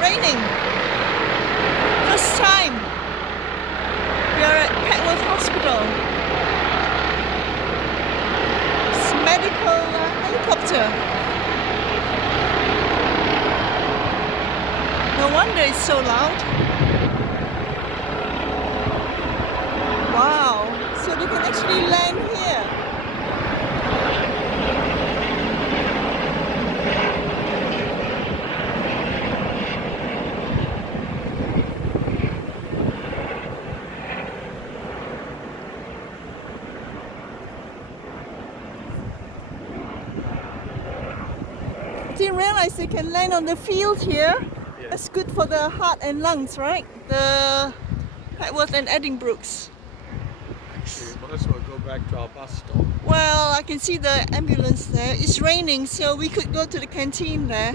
raining. First time. We are at Papworth Hospital. It's a medical helicopter. No wonder it's so loud. Wow, so they can actually land here. Didn't realize they can land on the field here. Yeah. That's good for the heart and lungs, right? The Papworth and Addenbrookes. We might as well go back to our bus stop. Well, I can see the ambulance there. It's raining, so we could go to the canteen there.